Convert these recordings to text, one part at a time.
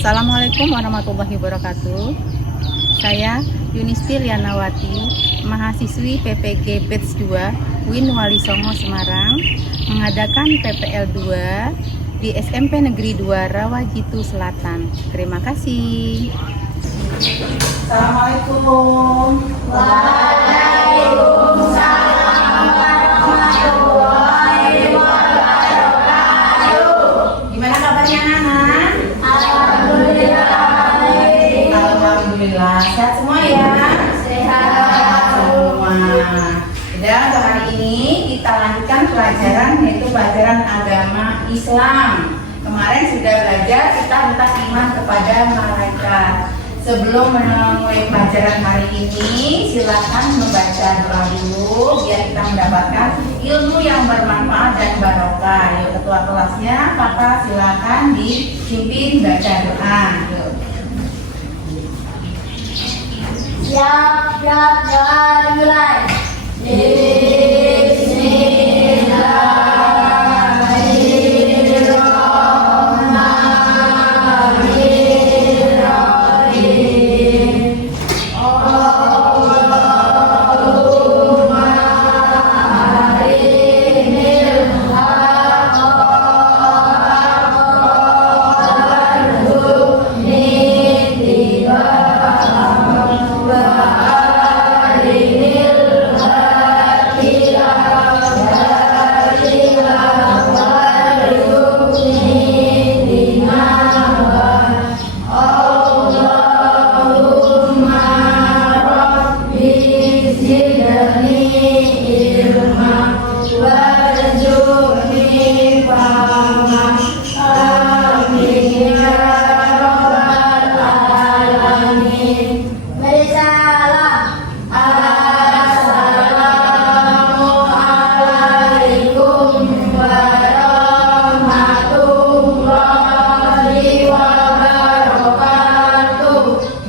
Assalamualaikum warahmatullahi wabarakatuh. Saya Yunisti Lianawati, mahasiswi PPG Batch 2 Win Wali Songo Semarang, mengadakan PPL 2 di SMP Negeri 2 Rawajitu Selatan. Terima kasih. Assalamualaikum. Waalaikumsalam warahmatullahi wabarakatuh. Gimana kabarnya anak? Alhamdulillah. Sehat semua ya? Sehat semua. Udah, untuk hari ini kita lanjutkan pelajaran, yaitu pelajaran agama Islam. Kemarin sudah belajar kita tentang iman kepada malaikat. Sebelum memulai pelajaran hari ini, silakan membaca doa dulu biar kita mendapatkan ilmu yang bermanfaat dan barokah. Yuk, ketua kelasnya, Papa silakan dipimpin baca doa. Yuk. Siap, doa dimulai.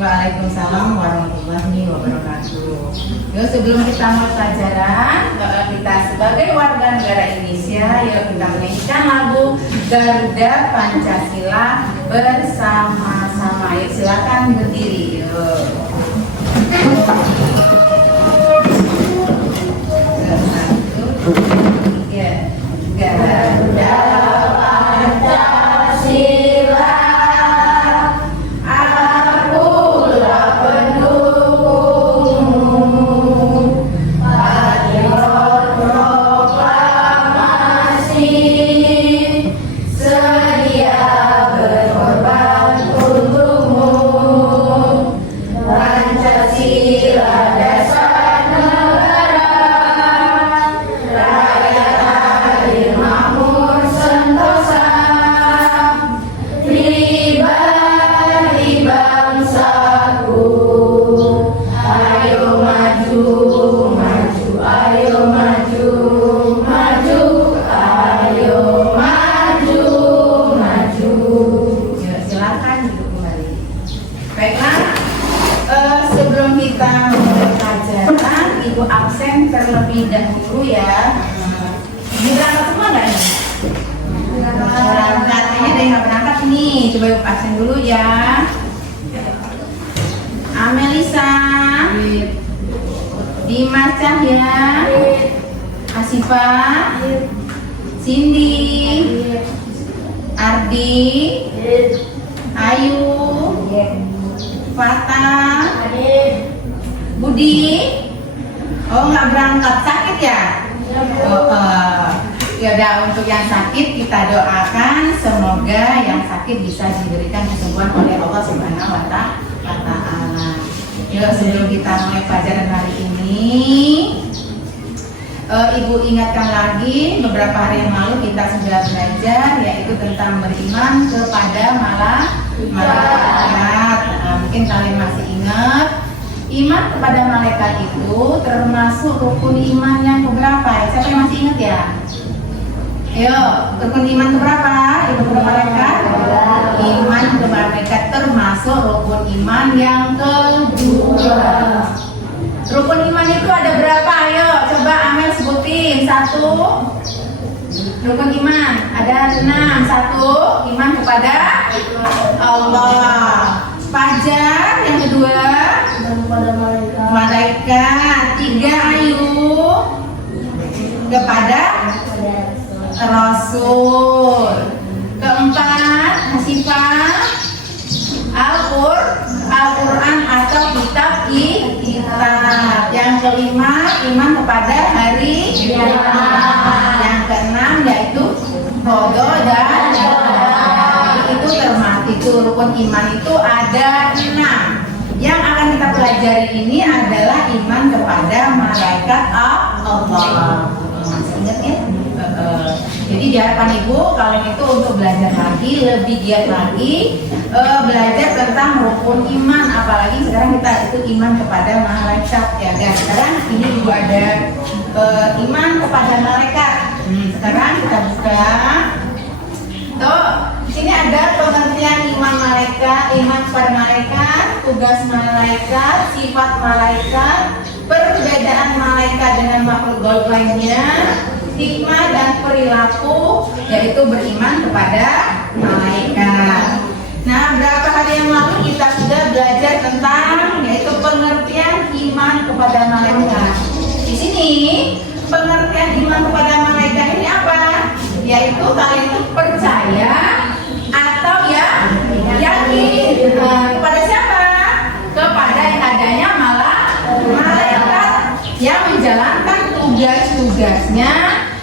Waalaikumsalam warahmatullahi wabarakatuh. Yuk, sebelum kita mulai pelajaran, kita sebagai warga negara Indonesia, yuk kita menyanyikan lagu Garuda Pancasila bersama-sama. Yuk, silakan berdiri. Yuk. Garuda Pancasila. Ibu absen terlebih dahulu ya. Ini berangkat semua nggak nih? Berangkat, kayaknya ada yang nggak berangkat nih. Coba ibu absen dulu ya. Amelisa, Dimas Cahya, Asifa, Cindy, Ardi, Ayu, Fatah, Budi. Oh, nggak berangkat, sakit ya? Ya udah, untuk yang sakit kita doakan semoga yang sakit bisa diberikan kesembuhan oleh Allah Subhanahu wa Ta'ala. Yuk, sebelum kita mulai pelajaran hari ini, Ibu ingatkan lagi beberapa hari yang lalu kita sudah belajar, yaitu tentang beriman kepada malaikat. Mungkin kalian masih ingat. Iman kepada malaikat itu termasuk rukun iman yang keberapa ya? Siapa yang masih ingat ya? Ayo, rukun iman keberapa? Ibu kepada malaikat? Iman kepada malaikat termasuk rukun iman yang kedua. Rukun iman itu ada berapa? Ayo, coba Amel sebutin. 1, Rukun iman ada 6. 1, iman kepada Allah. Fajar yang kedua, Kepada mereka. malaikat. 3, Ayu, kepada Rasul. Keempat, Hasifah, Al-Quran atau kitab. Yang kelima, iman kepada hari kiamat. Yang keenam yaitu qada dan qadar. Itu termasuk itu rukun iman itu ada 6. Yang akan kita pelajari ini adalah iman kepada malaikat Allah. Masih ingat ya? Jadi di hadapan ibu kalian itu untuk belajar lagi, lebih giat lagi belajar tentang rukun iman, apalagi sekarang kita itu iman kepada malaikat ya. Dan sekarang ini juga ada iman kepada malaikat. Sekarang kita buka. Tuh, di sini ada pengertian iman malaikat, iman kepada malaikat, tugas malaikat, sifat malaikat, perbedaan malaikat dengan makhluk gaib lainnya, hikmah dan perilaku, yaitu beriman kepada malaikat. Nah, berapa hari yang lalu kita sudah belajar tentang yaitu pengertian iman kepada malaikat. Di sini pengertian iman kepada malaikat ini apa? Yaitu kalian itu percaya atau ya yakin kepada siapa? Kepada yang adanya malaikat yang menjalankan tugas-tugasnya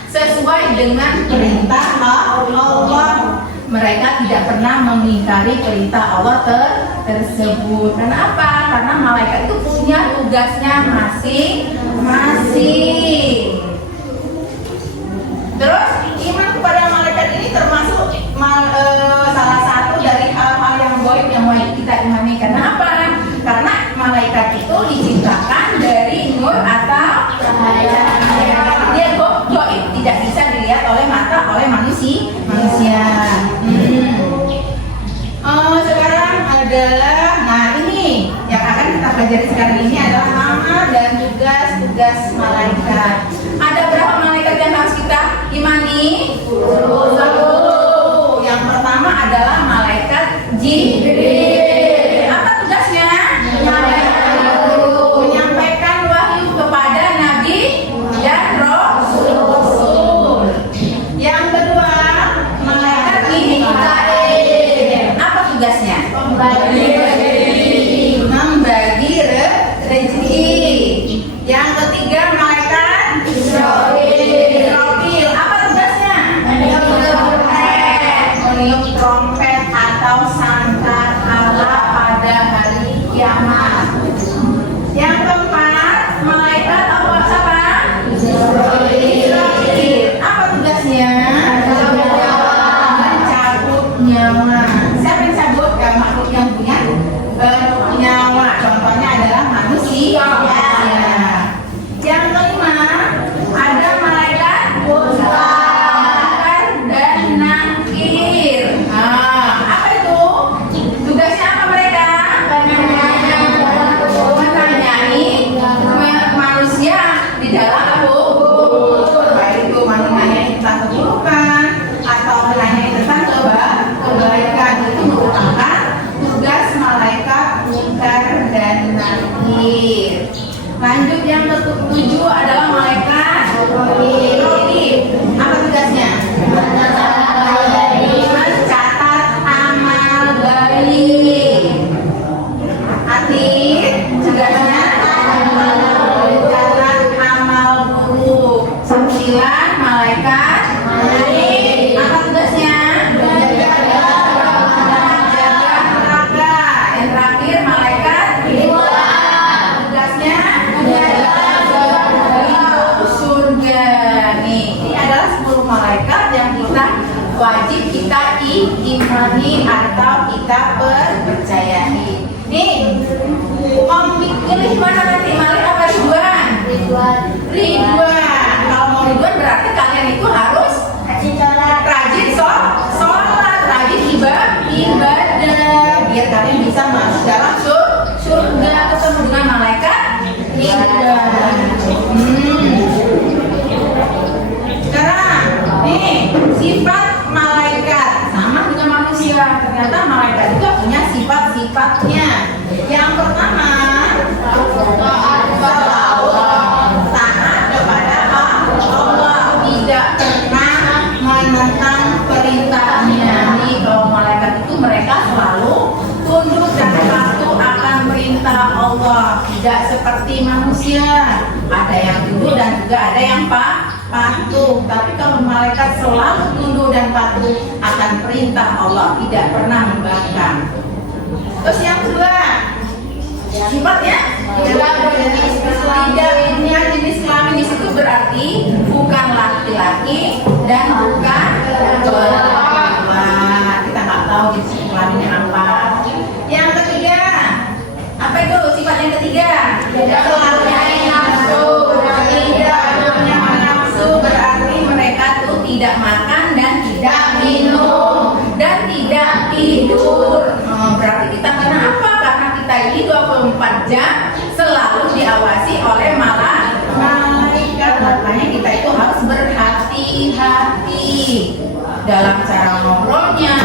sesuai dengan perintah Allah. Mereka tidak pernah mengingkari perintah Allah tersebut. Kenapa? Karena malaikat itu punya tugasnya masing-masing. Terus iman kepada malaikat ini termasuk salah satu dari hal-hal yang gaib yang wajib kita imani. Karena apa? Karena malaikat itu diciptakan dari nur atau cahaya. Dia gaib, tidak bisa dilihat oleh mata oleh manusia. Sekarang adalah, nah ini yang akan kita pelajari sekarang ini adalah nama dan tugas malaikat. Ada berapa malaikat yang harus kita imani? 10. Yang pertama adalah malaikat Jibril. Apa tugasnya? Menyampaikan wahyu kepada Nabi dan Rasul. Yang kedua, malaikat Mikail. Apa tugasnya? Membagi rezeki. Yang ketiga, malaikat Israfil. Apa tugasnya? Meniup trompet atau sangkakala pada hari kiamat. Yang keempat, malaikat siapa? Israfil. Apa tugasnya? Mencabut nyawa. Siapa yang cabut? Makhluk yang punya nyawa. Contohnya adalah manusia. Yang kelima, ada malaikat munkar dan nakir. Apa itu? Tugasnya apa mereka? Menanyai manusia di dalam kubur. Baik itu menanyai tentang keburukan atau menanyai tentang kebaikan. Itu merupakan tugas malaikat munkar dan nakir. Lanjut yang ke-7 adalah malaikat raqib. Apa tugasnya? Mencatat amal baik. Atid tugasnya mencatat amal buruk. 9 malaikat malaikat. Apa tugasnya? Menjaga neraka. Yang terakhir malaikat tugasnya surga. Nih, ini adalah 10 malaikat yang kita wajib kita imani atau kita percayai. Nih, mau pilih mana nanti, Malik apa Ridwan? Ridwan. Kalau mau Ridwan berarti kalian itu harus rajin sholat, rajin ibadah, biar kalian bisa masuk dalam surga, ketemu dengan malaikat Ridwan. Sekarang nih sifat malaikat sama dengan manusia. Ternyata malaikat juga punya sifat-sifatnya. Yang pertama, taat kepada Allah, tidak pernah menentang perintahnya. Nih, kalau malaikat itu mereka selalu tunduk dan patuh akan perintah Allah, tidak seperti manusia. Ada yang tunduk dan juga ada yang patuh. Tapi kalau malaikat selalu tunduk dan patuh akan perintah Allah, tidak pernah membangkang. Terus yang kedua, sifatnya tidak punya jenis kelamin. Di situ berarti bukan laki-laki dan bukan perempuan. Kita nggak tahu jenis kelaminnya apa. Yang ketiga, apa itu sifat yang ketiga? Tidak punya nafsu. Tidak punya nafsu berarti mereka tuh tidak makan dan tidak minum dan tidak tidur. Berarti kita kenapa? Karena kita ini 24 jam selalu diawasi oleh malaikat. Makanya kita itu harus berhati-hati dalam cara ngobrolnya,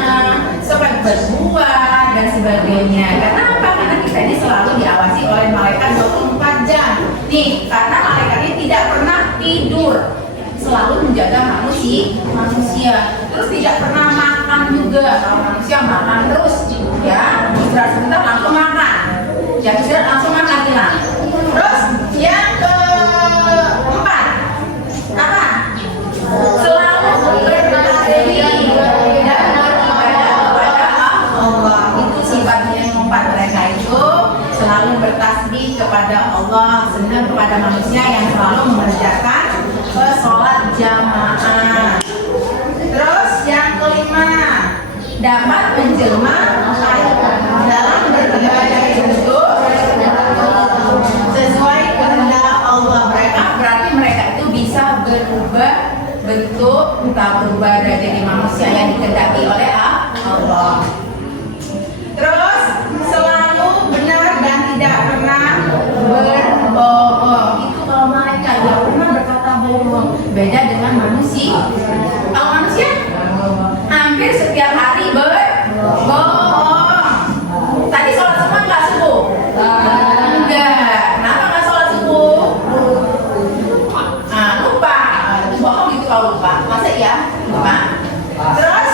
sampai berbuat dan sebagainya. Kenapa? Karena kita ini selalu diawasi oleh malaikat 24 jam. Nih, karena malaikat ini tidak pernah tidur, selalu menjaga manusia. Terus tidak pernah makan juga. Kalau manusia makan terus, ya, istirahat sebentar langsung makan. Jangan istirahat langsung makan, hilang. Terus yang keempat, apa? Selalu bertasbih dan beribadah kepada Allah. Itu sifatnya yang keempat. Mereka itu selalu bertasbih kepada Allah, senang kepada manusia yang selalu mengerjakan sholat jamaah. Terus yang kelima, dapat menjelma dalam beribadah itu sesuai kehendak Allah. Berarti mereka itu bisa berubah bentuk, entah berubah dari manusia yang dikehendaki oleh Allah. Terus selalu benar dan tidak pernah berbohong. Itu kalau malaikat tidak pernah berkata bohong. Beda dengan manusia. Kalau manusia hampir setiap hari berbohong. Tadi sholat semua nggak subuh? Enggak. Kenapa nggak sholat subuh? Lupa. Bohong gitu kalau lupa. Masa ya? Lupa. Terus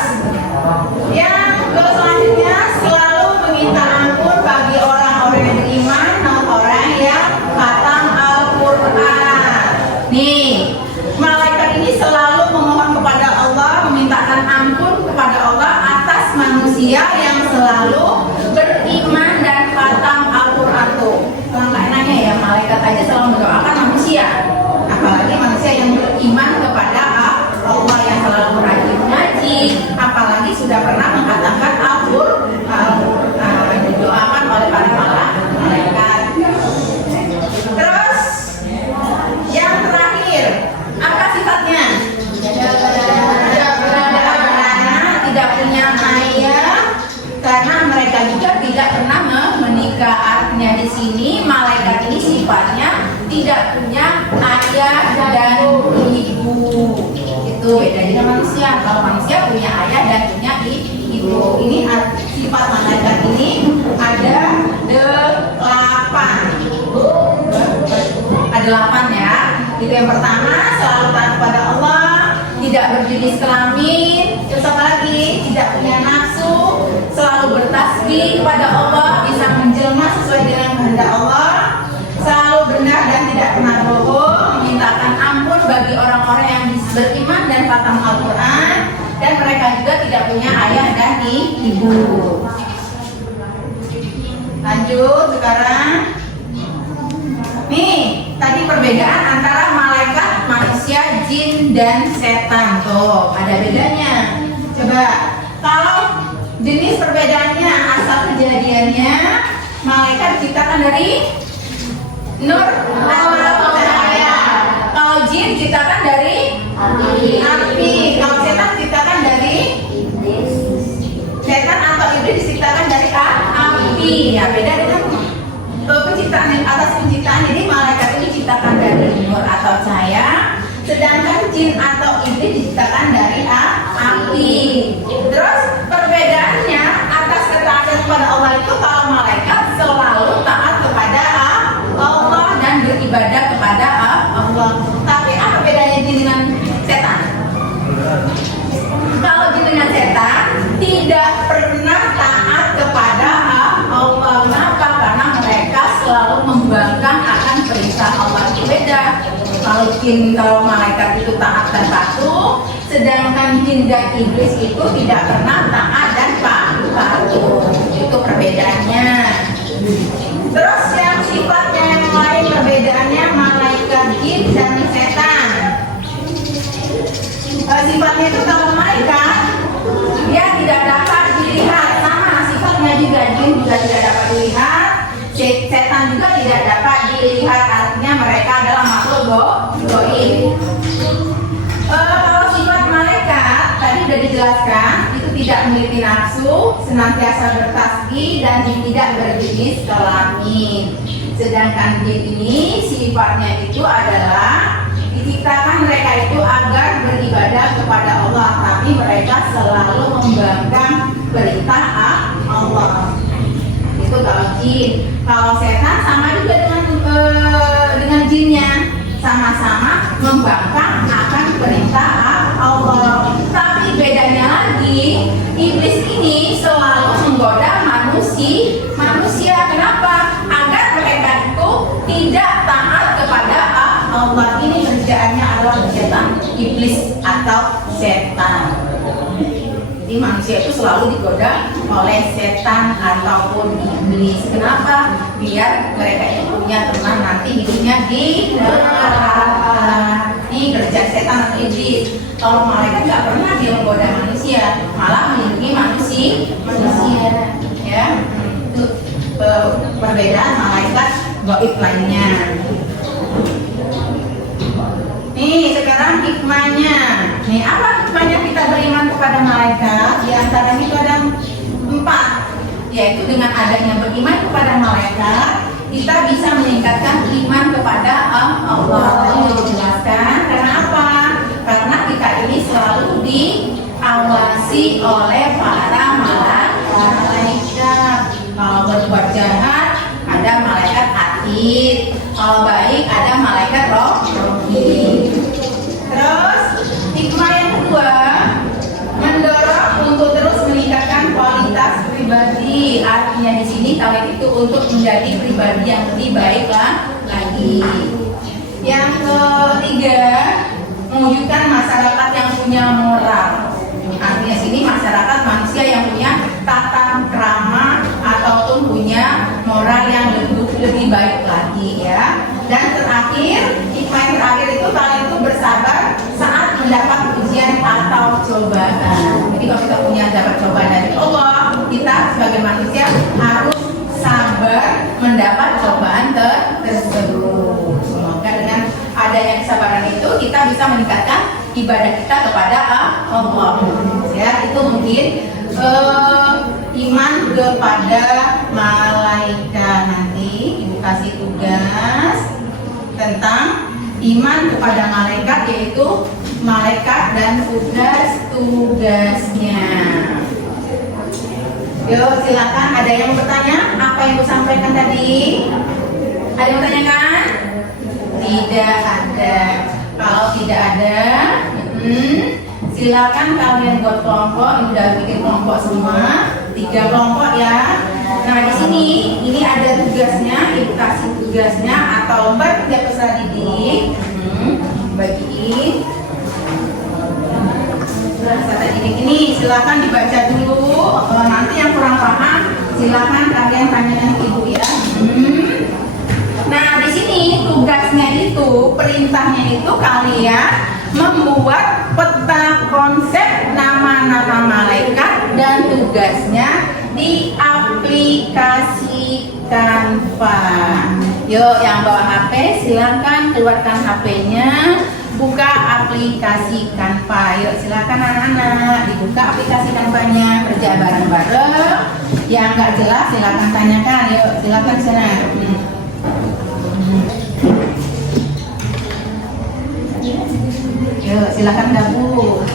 yang selanjutnya selalu meminta ampun bagi orang-orang yang beriman dan orang yang khatam Al-Quran. Nih, malaikat ini selalu memohon kepada Allah, memintakan ampun kepada Allah atas manusia yang selalu beriman dan khatam Al-Quran tuh. Nggak nanya ya, malaikat aja selalu mendoakan manusia, apalagi manusia yang beriman kepada Allah yang selalu rajin ngaji, apalagi sudah pernah mengatakan Al-Quran, didoakan oleh para malaikat. Terus yang terakhir, apa sifatnya? Tidak punya ayah, karena mereka juga tidak pernah menikah. Artinya di sini malaikat ini sifatnya tidak punya ayah dan ibu. Itu beda dengan manusia. Kalau manusia punya ayah dan punya ibu. Ini sifat malaikat ini ada 8. Ada 8 ya. Itu yang pertama, selalu taat kepada Allah, tidak berjenis kelamin. Terus apa lagi? Tidak punya nafsu, selalu bertasbih kepada Allah, bisa menjelma sesuai dengan kehendak Allah, selalu benar dan tidak pernah bohong, memintakan ampun bagi orang-orang yang beriman dan khatam Al-Quran, dan mereka juga tidak punya ayah dan ibu. Lanjut sekarang. Nih, tadi perbedaan antara malaikat, manusia, jin, dan setan. Tuh, ada bedanya. Coba, kalau jenis perbedaannya, asal kejadiannya, malaikat diciptakan dari nur atau cahaya. Kalau jin diciptakan dari api. Kalau setan diciptakan dari setan atau iblis diciptakan dari api. Ya, beda dengan penciptaan atas penciptaan. Jadi malaikat itu diciptakan dari nur atau cahaya, sedangkan jin atau iblis diciptakan dari api. api. Terus perbedaannya atas ketaatan kepada Allah itu, kalau malaikat selalu taat kepada Allah dan beribadah kepada Allah. Tapi apa bedanya jin dengan setan? Kalau jin dengan setan tidak pernah taat kepada Allah. Kenapa? Karena mereka selalu membangkang akan perintah Allah. Itu beda. Kalau jin, kalau malaikat itu taat dan patuh, sedangkan jin dan iblis itu tidak pernah taat dan patuh. Itu perbedaannya. Terus yang sifatnya yang lain, perbedaannya malaikat, jin dan setan. Sifatnya itu, kalau malaikat dia tidak dapat dilihat, sama sifatnya juga. Jin juga tidak dapat dilihat, setan juga tidak dapat dilihat. Artinya mereka adalah makhluk gaib. Kalau sifat malaikat tadi sudah dijelaskan, itu tidak memiliki nafsu, senantiasa bertasbih dan tidak berjenis kelamin. Sedangkan jin ini sifatnya itu adalah diciptakan mereka itu agar beribadah kepada Allah, tapi mereka selalu membangkang perintah Allah. Itu kalau jin. Kalau setan sama juga dengan jinnya, sama-sama membangkang akan perintah Allah. Tapi bedanya lagi, iblis ini selalu menggoda manusia. Kenapa? Agar mereka itu tidak taat kepada Allah. Ini kerjaannya adalah setan, iblis atau setan. Jadi manusia itu selalu digoda oleh setan ataupun iblis. Kenapa? Biar mereka itu punya teman nanti hidupnya di neraka. Ini kerja setan atau iblis. Kalau malaikat nggak pernah dia menggoda manusia, malah melindungi manusia. Ya, itu perbedaan malaikat gaib lainnya. Nih sekarang hikmahnya. Nih apa hikmahnya kita beriman kepada malaikat? Di antaranya itu ada 4, yaitu dengan adanya beriman kepada malaikat kita bisa meningkatkan iman kepada Allah. Ini dijelaskan. Karena apa? Karena kita ini selalu diawasi oleh para malaikat. Kalau berbuat jahat ada malaikat atid, kalau baik ada malaikat rohani. Terus hikmah yang kedua, mendorong untuk terus meningkatkan kualitas pribadi. Artinya di sini kalian itu untuk menjadi pribadi yang lebih baik lagi. Yang ketiga, mewujudkan masyarakat yang punya moral. Artinya sini masyarakat manusia yang punya tata krama ataupun punya moral yang lebih baik lagi, ya. Dan terakhir, hikmah yang terakhir itu kalian itu bersabar saat mendapat ujian atau cobaan. Jadi kalau kita punya dapat cobaan dari Allah, kita sebagai manusia harus sabar mendapat cobaan tersebut. Semoga dengan adanya kesabaran itu kita bisa meningkatkan ibadah kita kepada Allah. Ya, itu mungkin iman kepada malaikat. Nanti Ibu kasih tugas tentang iman kepada malaikat, yaitu malaikat dan tugas-tugasnya. Yuk silakan, ada yang mau bertanya apa yang Ibu sampaikan tadi? Ada yang bertanyakan? Tidak ada. Kalau tidak ada, silakan kalian buat kelompok. Udah bikin kelompok semua, 3 kelompok ya. Nah di sini ini ada tugasnya, Ibu kasih tugasnya atau lomba kerja peserta didik. Bagiin. Peserta didik ini silakan dibaca dulu. Nanti yang kurang paham silakan kalian tanyakan ke Ibu ya. Nah di sini tugasnya itu, perintahnya itu kalian membuat peta konsep nama-nama malaikat dan tugasnya di aplikasi Canva. Yuk yang bawa HP silakan keluarkan HP-nya, buka aplikasi Canva. Yuk silakan anak-anak dibuka aplikasi Canva-nya, kerja bareng-bareng. Yang nggak jelas silakan tanyakan. Yuk silakan sana. Yuk, silakan gabung.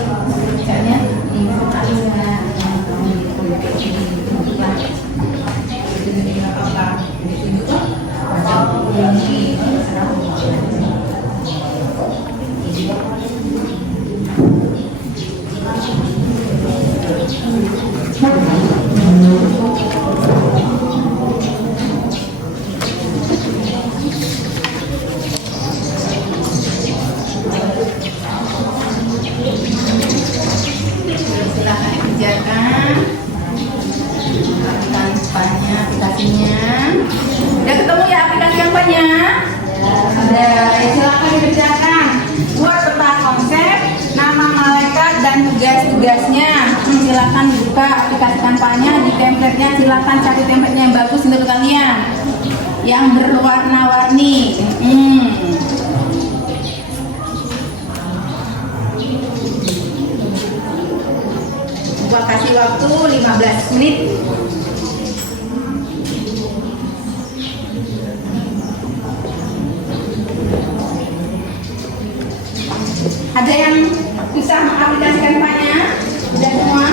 Caranya silakan dikerjakan. Aplikasinya, aplikasinya. Udah ketemu ya aplikasi yang banyak? Ada. Ya, silakan dikerjakan. Buat peta konsep, nama malaikat dan tugas-tugasnya. Silakan dibuka aplikasi kampanye di template-nya. Silakan cari template yang bagus untuk kalian. Yang berwarna-warni. Gua kasih waktu 15 menit. Ada yang susah mengaplikasikan kampanye? Udah semua?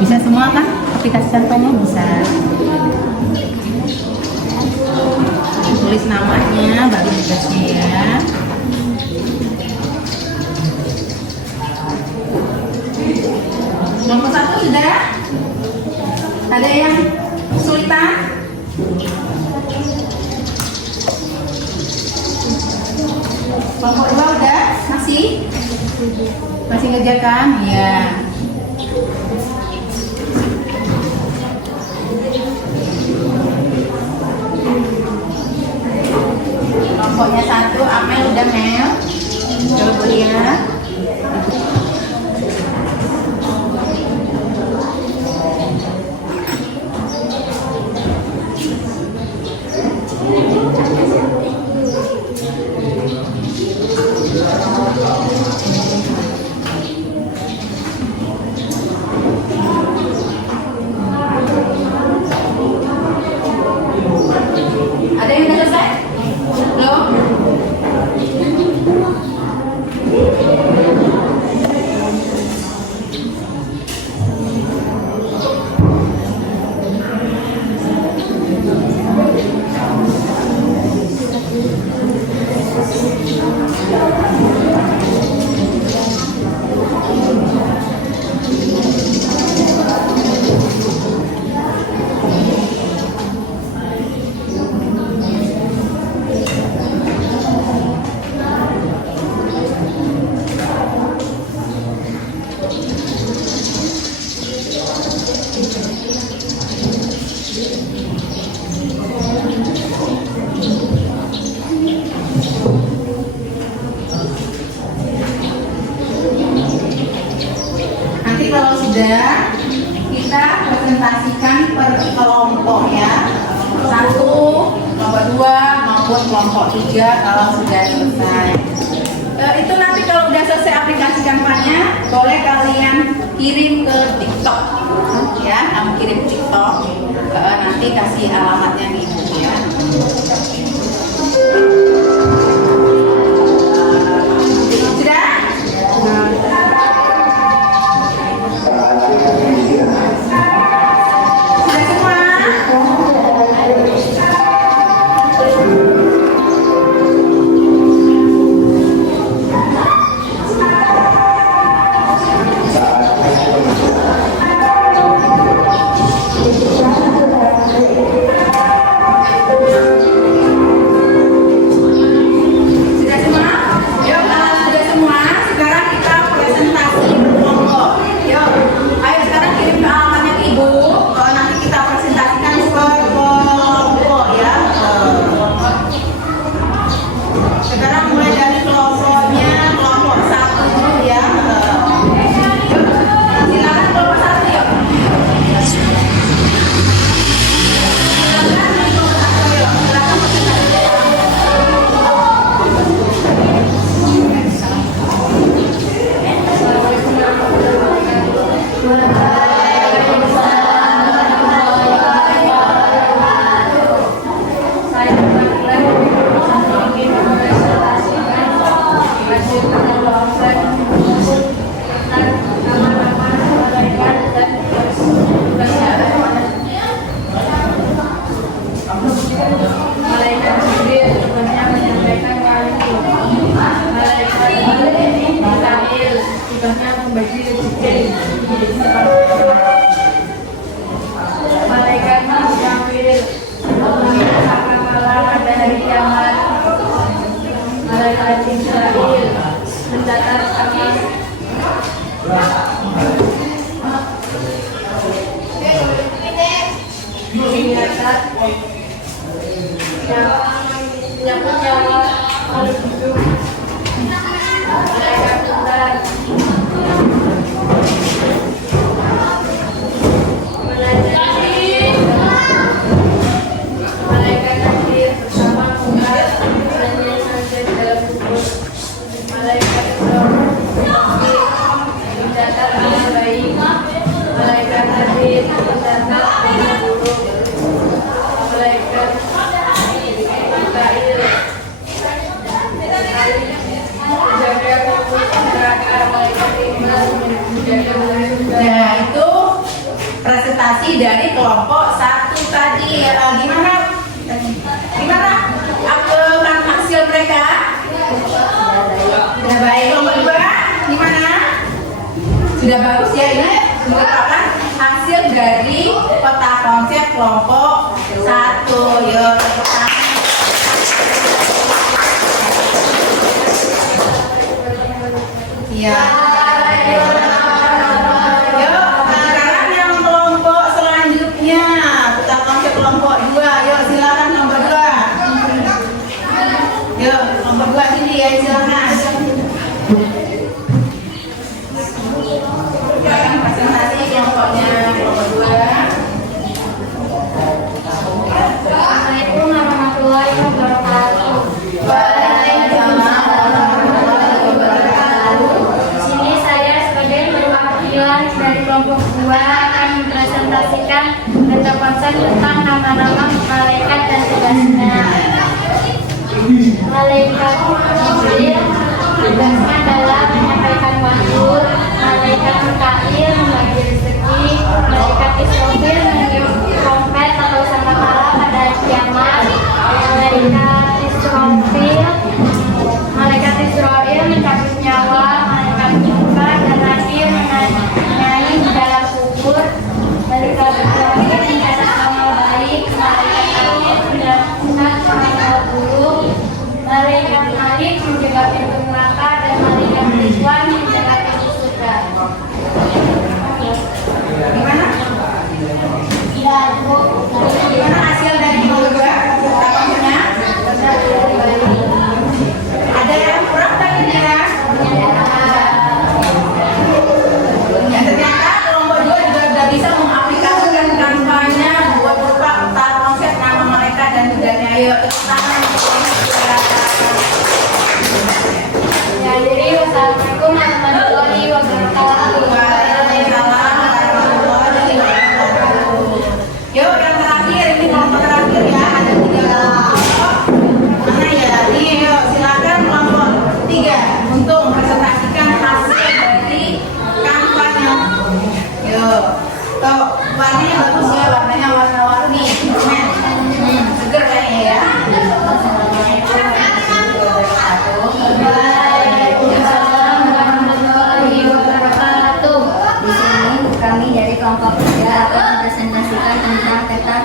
Bisa semua kan? Aplikasi kampanye bisa. Tulis namanya baru dikasih ya. Nomor 1 sudah? Ada yang kesulitan? Kelompok 2 udah? Masih? Masih ngerjakan? Iya. Kelompoknya 1, Amel udah Mel. Coba lihat. Ada yang udah selesai? Belum? Nanti kalau sudah, kita presentasikan per kelompok ya. 1, kelompok 2 maupun kelompok 3 kalau sudah selesai. Itu nanti kalau udah selesai aplikasi kampanye, boleh kalian kirim ke TikTok ya. Kamu kirim TikTok, nanti kasih alamatnya di ibu ya. Sudah? Sudah semua? Malaikat Jibril tugasnya menyampaikan wahyu. Malaikat Mikail tugasnya membagi rezeki. Malaikat Israfil mengirimkan malam pada hari kiamat. Malaikat Israfil mencatat amal. Mencatat yang nyawa harus hidup. Malaikat Tuhan malaikat takdir bersama umat dan yang sanjat dalam kubur. Malaikat mencatat amal baik. Malaikat takdir mencatat amal buruk. Malaikat Mikail menjaga kubur neraka. Malaikat Iqbal menjaga surga. Nah, itu presentasi dari kelompok 1 tadi. Gimana? Apa hasil mereka? Sudah baik. Kelompok 2 gimana? Sudah bagus ya, ini merupakan hasil dari peta konsep kelompok 1. Yuk, tepuk tangan. Iya. Yuk, sekarang yang kelompok selanjutnya, peta konsep kelompok 2. Yuk, silakan nomor 2. Yuk, nomor 2 sini ya, silakan. Silakan presentasi kelompoknya, kelompok 2. Assalamualaikum warahmatullahi wabarakatuh. Waalaikumsalam warahmatullahi wabarakatuh. Di sini saya sebagai perwakilan dari kelompok 2 akan mempresentasikan tentang konsep tentang nama-nama malaikat dan tugasnya. Malaikat Jibril tugasnya adalah menyampaikan wahyu. Malaikat Mikail membagi rezeki. Malaikat Israfil mengirim trompet atau sangkakala pada hari kiamat. Malaikat Israfil mencabut nyawa. Malaikat Mikail dan Nabil menanyai di dalam kubur. Malaikat Israfil mencatat amal baik. Malaikat Nabil mencatat amal buruk. Malaikat Malik menjaga pintu neraka dan malaikat Ridwan menjaga pintu surga. Gimana? Gimana hasil dari kelompok 2? Peta konsepnya? Ada yang kurang tadi ya? Ya, ternyata kelompok 2 juga sudah bisa mengaplikasikan kampanye buat berupa peta konsep nama mereka dan tugasnya. Ayo, tepuk tangan untuk kelompok 2. Ya, jadi wassalamualaikum warahmatullahi wabarakatuh. Waalaikumsalam warahmatullahi wabarakatuh. Yuk, yang terakhir, ini kelompok terakhir ya, ada 3 kelompok. Mana ya? Nih, yuk, silakan kelompok 3 untuk mempresentasikan hasil dari kampanye. Yuk, tuh warnanya bagus ya, warnanya warna-warni. Seger kayaknya ya. Waalaikumsalam warahmatullahi wabarakatuh. Di sini kami dari kelompok 3 akan mempresentasikan tentang peta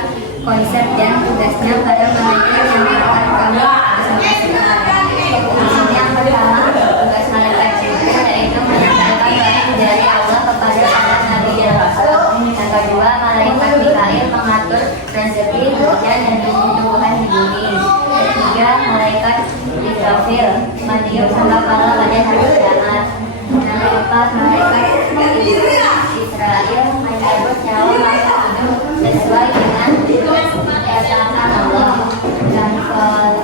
konsep dan tugasnya pada malaikat yang akan kami presentasikan. Di sini yang pertama, tugas malaikat Jibril yaitu menyampaikan wahyu dari Allah kepada para nabi dan rasul. Yang kedua, malaikat Mikail mengatur rezeki, hujan dan tumbuhan di bumi. Ketiga, malaikat Israfil meniup sangkakala pada hari kiamat. Yang keempat, malaikat Israel menyebut nyawa makhluk hidup sesuai dengan keesaan Allah. Dan kelima,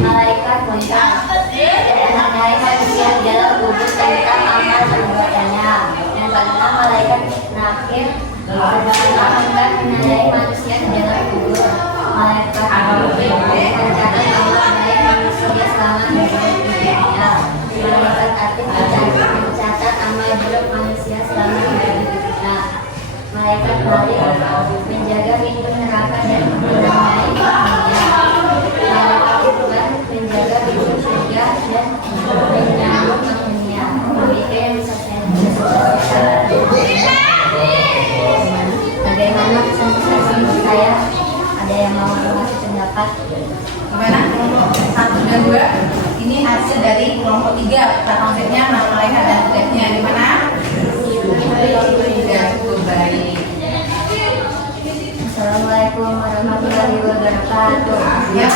malaikat Musa menanyai manusia di dalam kubur tentang amal perbuatannya. Yang keenam, malaikat Nakir menanyai manusia di dalam kubur. Malaikat Jibril mencatat amal baik manusia selama hidup di dunia. Malaikat Atid mencatat amal buruk manusia selama hidup di dunia. Malaikat Malik menjaga pintu neraka dan menanyai pendapat. Gimana? Kelompok 1 dan 2 ini hasil dari kelompok 3. Konsepnya malaikat dan tugasnya gimana? Tidak cukup baik. Assalamualaikum warahmatullahi wabarakatuh. Ya,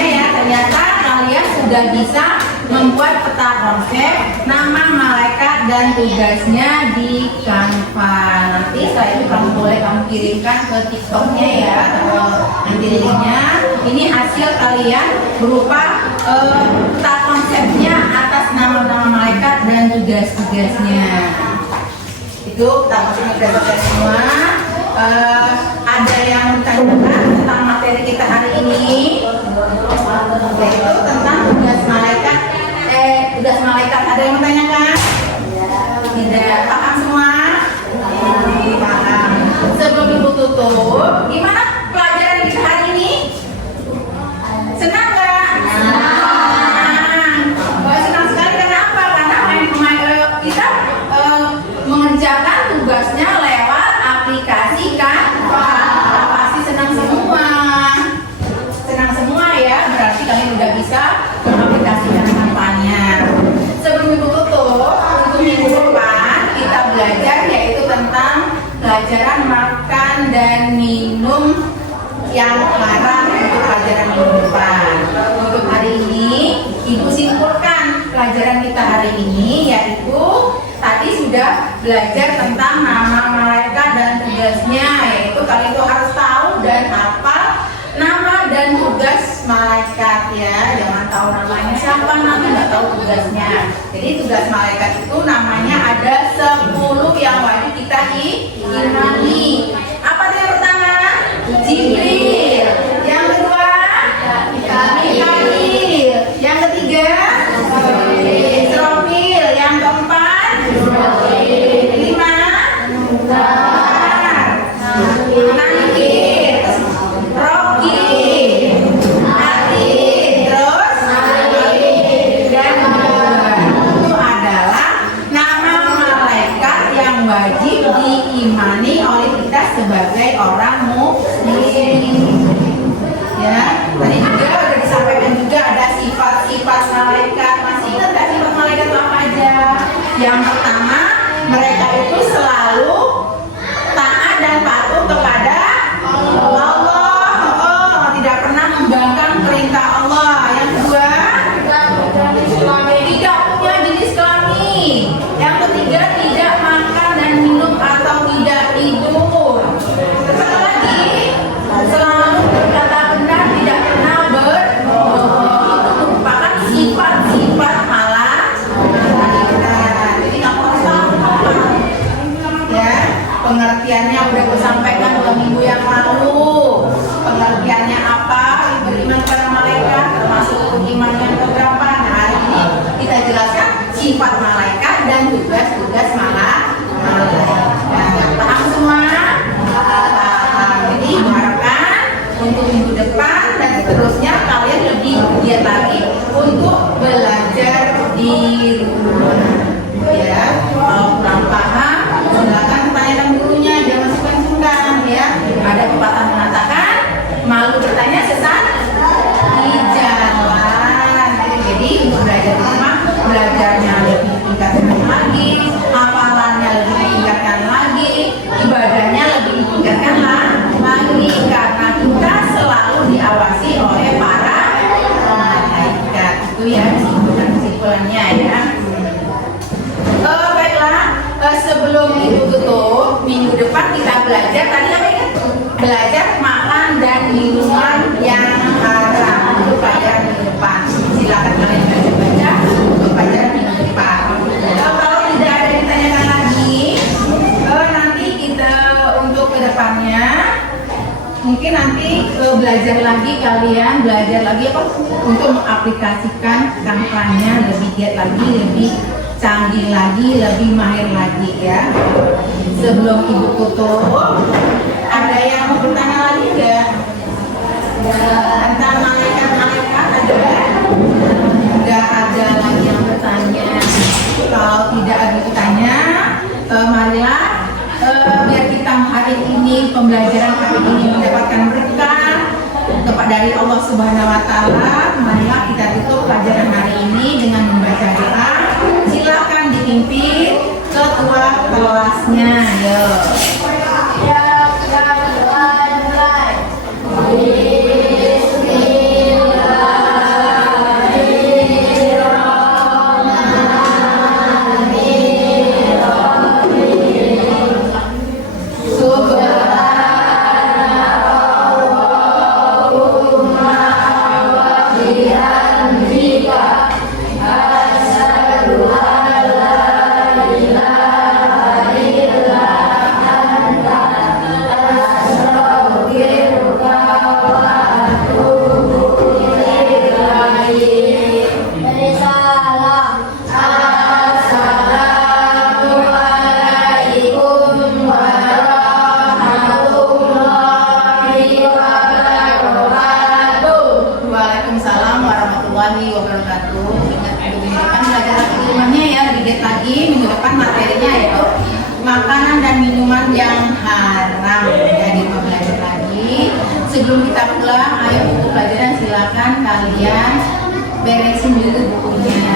ya, ternyata kalian sudah bisa membuat peta konsep, nama malaikat dan tugasnya di Canva. Nanti setelah itu boleh kamu kirimkan ke TikToknya ya, nanti linknya. Ini hasil kalian berupa peta konsepnya atas nama-nama malaikat dan tugas-tugasnya. Itu peta konsepnya sudah selesai semua. Ada yang bertanyakan tentang materi kita hari ini, yaitu tentang tugas malaikat. Tugas malaikat ada yang bertanyakan? Tidak. Paham semua? Paham. Sebelum ibu tutup, gimana pelajaran kita hari ini? Senang nggak? Senang sekali. Kenapa? Karena kita mengerjakan tugasnya lewat aplikasi Canva. Pasti senang semua. Senang semua ya. Berarti kalian udah bisa mengaplikasikan Canva-nya. Sebelum ibu tutup, untuk minggu depan kita belajar yaitu tentang pelajaran makan dan minum yang haram untuk pelajaran minggu depan. Untuk hari ini, ibu simpulkan pelajaran kita hari ini yaitu tadi sudah belajar tentang nama malaikat dan tugasnya, yaitu kalian tuh harus tahu dan hafal nama dan tugas malaikat ya. Jangan tahu namanya siapa, nanti nggak tahu tugasnya. Jadi tugas malaikat itu namanya ada 10 yang wajib kita imani. Apa yang pertama? Jibril. Yang kedua? Mikail. Yang ketiga? Israfil. Yang keempat? Lima? Nangkir. Rocky. Adit. Terus? Dan itu adalah nama malaikat yang wajib diimani oleh kita sebagai orang muslim. Ya, tadi juga udah disampaikan juga ada sifat-sifat malaikat. Masih ingat gak sifat malaikat itu apa aja? Yang pertama, mereka itu selalu taat dan patuh kepada Allah. Tidak pernah membangkang perintah Allah. Yang kedua, tidak punya jenis kelamin. Yang ketiga, tidak makan dan minum atau tidak tidur. Apa lagi? Selalu berkata benar, tidak pernah berbohong. Itu merupakan sifat-sifat malaikat. Jadi kamu harus tahu ya. Pengertiannya udah aku sampaikan 2 minggu yang lalu. Pengertiannya apa? Beriman kepada malaikat, termasuk iman yang keberapa? Nah, hari ini kita jelaskan sifat malaikat dan tugas-tugas malaikat. Paham semua? Paham. Jadi diharapkan untuk minggu depan dan seterusnya kalian lebih giat lagi untuk belajar di rumah. Ya, kalau kurang paham, silakan tanyakan gurunya, jangan sungkan-sungkan ya. Ada pepatah mengatakan, malu bertanya sesat di jalan. Jadi untuk belajar di rumah, belajarnya lebih ditingkatkan lagi, hafalannya lebih ditingkatkan lagi, ibadahnya lebih ditingkatkan lagi, karena kita selalu diawasi oleh para malaikat. Itu ya kesimpulannya ya. Baiklah, sebelum itu tutup, minggu depan kita belajar tadi apa ya? Belajar makan dan minuman yang haram untuk pelajaran minggu depan. Silakan kalian baca-baca untuk pelajaran minggu depan. Kalau tidak ada yang ditanyakan lagi, nanti kita untuk kedepannya mungkin nanti belajar lagi apa untuk mengaplikasikan Canva-nya lebih giat lagi, lebih canggih lagi, lebih mahir lagi ya. Sebelum ibu tutup, ada yang mau bertanya lagi nggak? Tentang malaikat-malaikat ada? Nggak ada lagi yang bertanya. Kalau tidak ada yang bertanya, marilah biar kita hari ini pembelajaran pelajaran kali ini mendapatkan berkah dari Allah Subhanahu wa taala. Marilah kita tutup pelajaran hari ini dengan membaca doa. Silakan dipimpin ketua kelasnya. Yo. Waalaikumsalam warahmatullahi wabarakatuh. Ingat minggu depan pelajaran kelimanya ya, lihat lagi minggu depan materinya yaitu makanan dan minuman yang haram. Jadi mau belajar lagi. Sebelum kita pulang, ayo buku pelajaran silakan kalian beresin dulu bukunya.